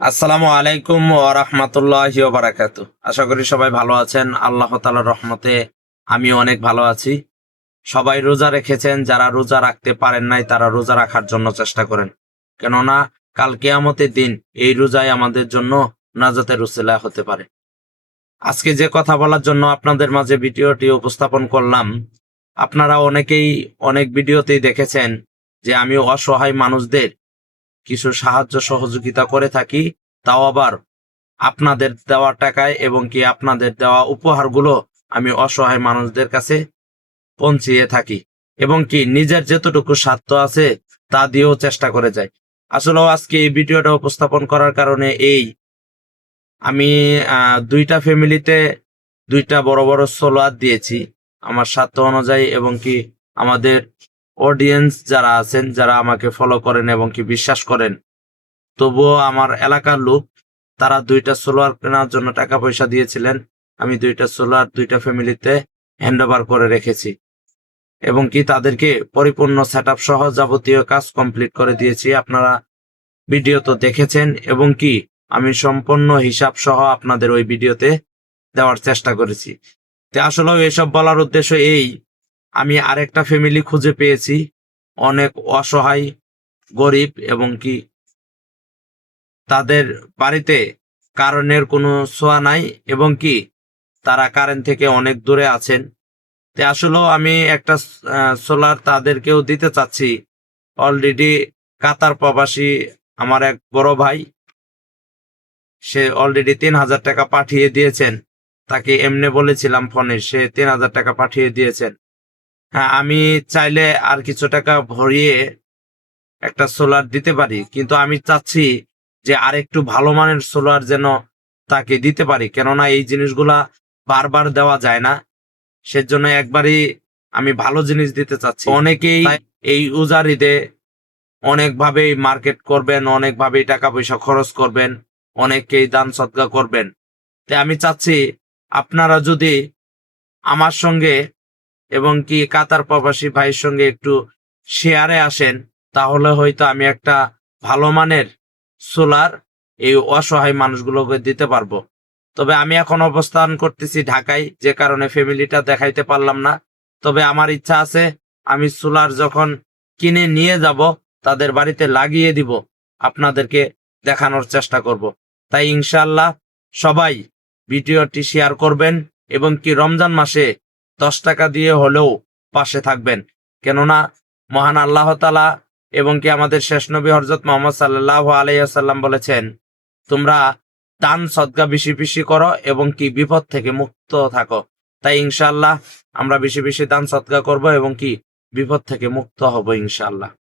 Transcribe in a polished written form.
আসসালামু আলাইকুম ওয়া রাহমাতুল্লাহি ওয়া বারাকাতুহু। আশা করি সবাই ভালো আছেন। আল্লাহ তাআলার রহমতে আমিও অনেক ভালো আছি। সবাই রোজা রেখেছেন, যারা রোজা রাখতে পারেন নাই তারা রোজা রাখার জন্য চেষ্টা করেন। কেননা কাল কিয়ামতের দিন এই রোজাই আমাদের জন্য নাজাতের উসিলা হতে পারে। আজকে যে কথা বলার জন্য আপনাদের মাঝে ভিডিওটি উপস্থাপন করলাম, আপনারা অনেকেই অনেক ভিডিওতেই দেখেছেন যে আমি অসহায় মানুষদের কিছু সাহায্য সহযোগিতা করে থাকি, তাও আবার আপনাদের দেওয়া টাকায়, এবং কি আপনাদের দেওয়া উপহারগুলো আমি অসহায় মানুষদের কাছে পৌঁছিয়ে থাকি, এবং কি নিজের যতটুকু স্বার্থ আছে তা দিয়েও চেষ্টা করে যাই। আসলে আজকে এই ভিডিওটা উপস্থাপন করার কারণে আমি দুইটা ফ্যামিলিতে দুইটা বড় বড় সোলার দিয়েছি আমার স্বার্থ অনুযায়ী, এবং কি আমাদের অডিয়েন্স যারা আছেন, যারা আমাকে ফলো করেন এবং কি বিশ্বাস করেন, তবুও আমার এলাকার লোক তারা দুইটা সোলার কেনার জন্য টাকা পয়সা দিয়েছিলেন। আমি দুইটা সোলার দুইটা ফ্যামিলিতে হ্যান্ড ওভার করে রেখেছি, এবং কি তাদেরকে পরিপূর্ণ সেটআপ সহ যাবতীয় কাজ কমপ্লিট করে দিয়েছি। আপনারা ভিডিও তো দেখেছেন, এবং কি আমি সম্পূর্ণ হিসাব সহ আপনাদের ওই ভিডিওতে দেওয়ার চেষ্টা করেছি। তো আসলে এসব বলার উদ্দেশ্য আমি আরেকটা ফ্যামিলি খুঁজে পেয়েছি, অনেক অসহায়, গরিব, এবং কি তাদের বাড়িতে কারেন্টের কোনো ছোঁয়া নাই, এবং কি তারা কারেন্ট থেকে অনেক দূরে আছেন। তো আসলেও আমি একটা সোলার তাদেরকেও দিতে চাচ্ছি। অলরেডি কাতার প্রবাসী আমার এক বড় ভাই, সে অলরেডি 3,000 টাকা পাঠিয়ে দিয়েছেন। তাকে এমনি বলেছিলাম ফোনে, সে 3,000 টাকা পাঠিয়ে দিয়েছেন। হ্যাঁ, আমি চাইলে আর কিছু টাকা ভরিয়ে একটা সোলার দিতে পারি, কিন্তু আমি চাচ্ছি যে আরেকটু ভালো মানের সোলার যেন তাকে দিতে পারি, কেননা এই জিনিসগুলা বারবার দেওয়া যায় না। সেজন্য একবারই আমি ভালো জিনিস দিতে চাচ্ছি। অনেকেই এই উজারিতে অনেকভাবেই মার্কেট করবেন, অনেকভাবেই টাকা পয়সা খরচ করবেন, অনেকেই দান সদকা করবেন। তাই আমি চাচ্ছি আপনারা যদি আমার সঙ্গে এবং কি কাতার প্রবাসী ভাইয়ের সঙ্গে একটু শেয়ারে আসেন, তাহলে হয়তো আমি একটা ভালো মানের সোলার এই অসহায় মানুষগুলোকে দিতে পারবো। তবে আমি এখন অবস্থান করতেছি ঢাকায়, যে কারণে ফ্যামিলিটা দেখাইতে পারলাম না। তবে আমার ইচ্ছা আছে, আমি সোলার যখন কিনে নিয়ে যাব তাদের বাড়িতে লাগিয়ে দিব, আপনাদেরকে দেখানোর চেষ্টা করব। তাই ইনশাআল্লাহ সবাই ভিডিওটি শেয়ার করবেন, এবং কি রমজান মাসে 10 টাকা দিয়ে হলেও পাশে থাকবেন। কেননা মহান আল্লাহ তাআলা এবং কি আমাদের শেষ নবী হযরত মুহাম্মদ সাল্লাল্লাহু আলাইহি ওয়াসাল্লাম বলেছেন, তোমরা দান সদকা বেশি বেশি করো এবং কি বিপদ থেকে মুক্ত থাকো। তাই ইনশাআল্লাহ আমরা বেশি বেশি দান সদকা করব এবং কি বিপদ থেকে মুক্ত হব ইনশাআল্লাহ।